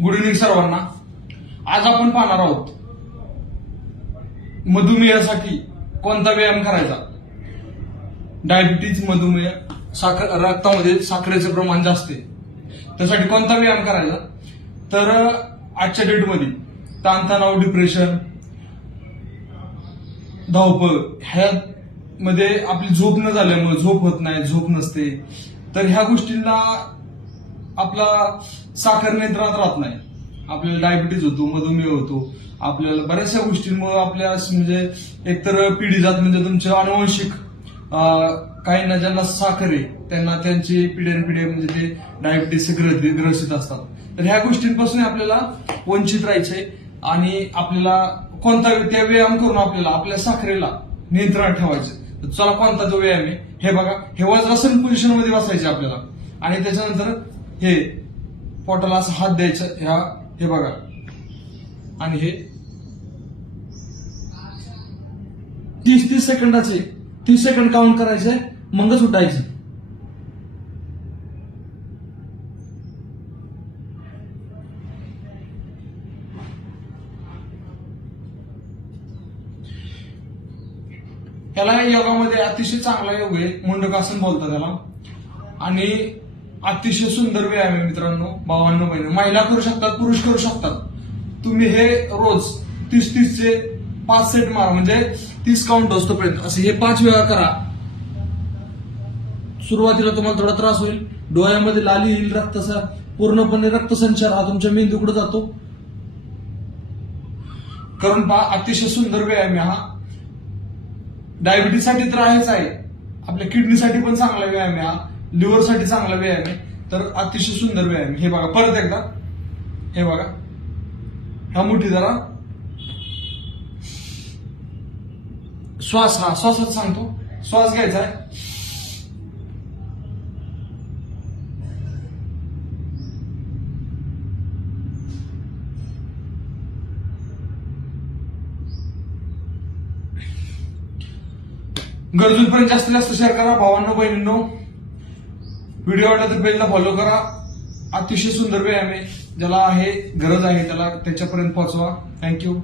Good evening सर्वांना. आज आपण पाहणार आहोत मधुमेहासाठी कोणता व्यायाम करायचा. डायबिटीज, मधुमेह, रक्तामध्ये साखरेचं प्रमाण जास्त आहे, त्यासाठी कोणता व्यायाम करायचा. तर आजच्या डेटमध्ये ताणतणाव, डिप्रेशन, धावपळ ह्या मध्ये आपली झोप न झाल्यामुळे, झोप होत नाही, झोप नसते, तर ह्या गोष्टींना आपला साखर नियंत्रणात राहत नाही. आपल्याला डायबिटीज होतो, मधुमेह होतो, आपल्याला बऱ्याचशा गोष्टींमुळे आपल्या म्हणजे एकतर पिढीजात म्हणजे तुमच्या अनुवंशिक काहींना ज्यांना साखर आहे त्यांना त्यांची पिढ्यानपिढ्या म्हणजे ते डायबिटीस ग्रसित असतात. तर ह्या गोष्टींपासून आपल्याला वंचित राहायचंय आणि आपल्याला कोणता त्या व्यायाम करून आपल्याला आपल्या साखरेला नियंत्रणात ठेवायचं. तर चला कोणता तो व्यायाम आहे हे बघा. हे वज्रासन पोझिशन मध्ये बसायचे आपल्याला आणि त्याच्यानंतर हे पोटाला असं हात द्यायचा, हे बघा, आणि हे 30 सेकंदाचे 30 सेकंद काउंट करायचे, मगच उठायचं. याला योगामध्ये अतिशय चांगला योग आहे, मुंडकासन बोलतात त्याला, आणि अतिशय सुंदर व्यायाम आहे मित्रांनो, भावांनो, बहिणी. महिला करू शकतात, पुरुष करू शकतात. तुम्ही हे रोज 30 चे 5 सेट मारा, म्हणजे 30 काउंट असतोपर्यंत असे हे 5 वेळा करा. सुरुवातीला तुम्हाला थोडा त्रास होईल, डोळ्यामध्ये लाली येईल, पूर्णपणे रक्तसंचार हा तुमच्या मेंदूकडे जातो. कारण अतिशय सुंदर व्यायाम आहे हा. डायबिटीजसाठी तर आहेच आहे, आपल्या किडनीसाठी पण चांगला व्यायाम आहे हा, लिव्हर साठी चांगला व्यायाम आहे. तर अतिशय सुंदर व्यायाम. हे बघा, परत एकदा हे बघा, ह्या मुठी जरा श्वासात सांगतो, श्वास घ्यायचा आहे, गरजूंपर्यंत जास्तीत जास्त शेअर करा. भावांनो, बहिणींनो, व्हिडिओ आवडला तर पेजला फॉलो करा. अतिशय सुंदर व्यायाम आहे, ज्याला आहे गरज आहे त्याला त्याच्यापर्यंत पोहोचवा. थँक्यू.